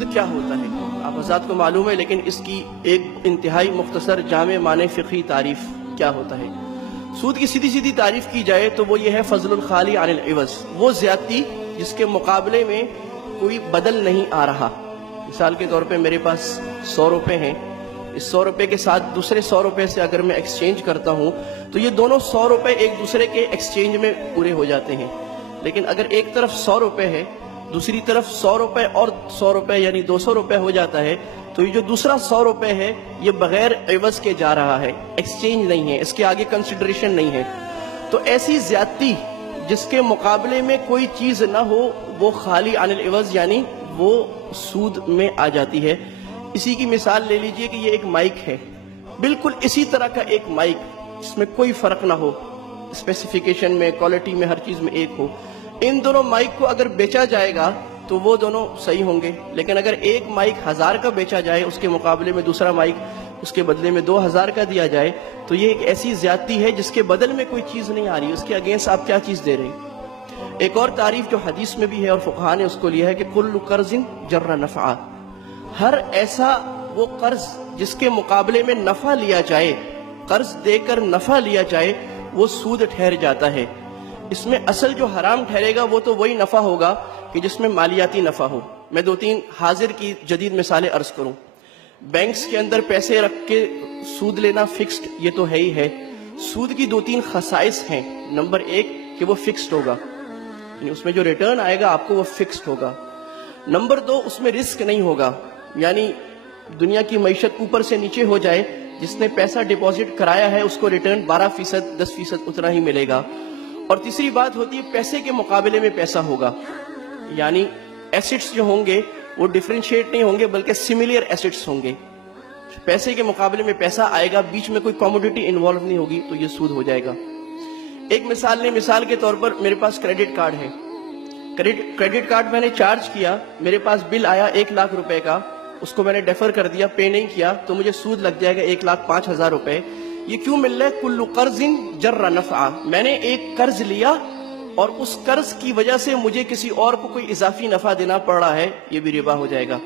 سود کیا ہوتا ہے؟ آپ حضرات کو معلوم ہے، لیکن اس کی ایک انتہائی مختصر جامع معنی فقہی تعریف کیا ہوتا ہے؟ سود کی سیدھی سیدھی تعریف کی جائے تو وہ یہ ہے فضل الخالی عن العوض، وہ زیادتی جس کے مقابلے میں کوئی بدل نہیں آ رہا۔ مثال کے طور پہ میرے پاس 100 روپے ہیں، اس 100 روپے کے ساتھ دوسرے 100 روپے سے اگر میں ایکسچینج کرتا ہوں تو یہ دونوں 100 روپے ایک دوسرے کے ایکسچینج میں پورے ہو جاتے ہیں۔ لیکن اگر ایک طرف 100 روپے ہے، دوسری طرف 100 روپے اور 100 روپے یعنی 200 روپے ہو جاتا ہے، تو یہ جو دوسرا 100 روپے ہے یہ بغیر عوض کے جا رہا ہے، ایکسچینج نہیں ہے، اس کے آگے کنسیڈریشن نہیں ہے۔ تو ایسی زیادتی جس کے مقابلے میں کوئی چیز نہ ہو وہ خالی عن العوض یعنی وہ سود میں آ جاتی ہے۔ اسی کی مثال لے لیجئے کہ یہ ایک مائک ہے، بالکل اسی طرح کا ایک مائک جس میں کوئی فرق نہ ہو، اسپیسیفیکیشن میں، کوالٹی میں، ہر چیز میں ایک ہو۔ ان دونوں مائک کو اگر بیچا جائے گا تو وہ دونوں صحیح ہوں گے، لیکن اگر ایک مائک 1000 کا بیچا جائے، اس کے مقابلے میں دوسرا مائک اس کے بدلے میں 2000 کا دیا جائے، تو یہ ایک ایسی زیادتی ہے جس کے بدل میں کوئی چیز نہیں آ رہی، اس کے اگینسٹ آپ کیا چیز دے رہے ہیں۔ ایک اور تعریف جو حدیث میں بھی ہے اور فقہاء نے اس کو لیا ہے کہ کل قرض جر نفعا، ہر ایسا وہ قرض جس کے مقابلے میں نفع لیا جائے، قرض دے کر نفع لیا جائے، وہ سود ٹھہر جاتا ہے۔ اس میں اصل جو حرام ٹھہرے گا وہ تو وہی نفع ہوگا کہ جس میں مالیاتی نفع ہو۔ میں 2-3 حاضر کی جدید مثالیں عرض کروں۔ بینکس کے اندر پیسے رکھ کے سود لینا فکسڈ، یہ تو ہے ہی ہے۔ سود کی 2-3 خصائص ہیں۔ نمبر 1 کہ وہ فکسڈ ہوگا، یعنی اس میں جو ریٹرن آئے گا آپ کو وہ فکسڈ ہوگا۔ نمبر 2 اس میں رسک نہیں ہوگا، یعنی دنیا کی معیشت اوپر سے نیچے ہو جائے، جس نے پیسہ ڈپازٹ کرایا ہے اس کو ریٹرن 12%، 10% اتنا ہی ملے گا۔ اور تیسری بات ہوتی ہے پیسے کے مقابلے میں پیسہ ہوگا، یعنی ایسٹس جو ہوں گے وہ ڈیفرینشیٹ نہیں ہوں گے بلکہ سملر ایسٹس ہوں گے۔ پیسے کے مقابلے میں پیسہ آئے گا، بیچ میں کوئی کموڈیٹی انوالو نہیں ہوگی، تو یہ سود ہو جائے گا۔ ایک مثال کے طور پر میرے پاس کریڈٹ کارڈ ہے، کریڈٹ کارڈ میں نے چارج کیا، میرے پاس بل آیا 1 لاکھ روپے کا، اس کو میں نے ڈیفر کر دیا، پے نہیں کیا، تو مجھے سود لگ جائے گا 1,05,000 روپے۔ یہ کیوں مل رہا ہے؟ کل قرض جر نفعا، میں نے ایک قرض لیا اور اس قرض کی وجہ سے مجھے کسی اور کو کوئی اضافی نفع دینا پڑ رہا ہے، یہ بھی ربا ہو جائے گا۔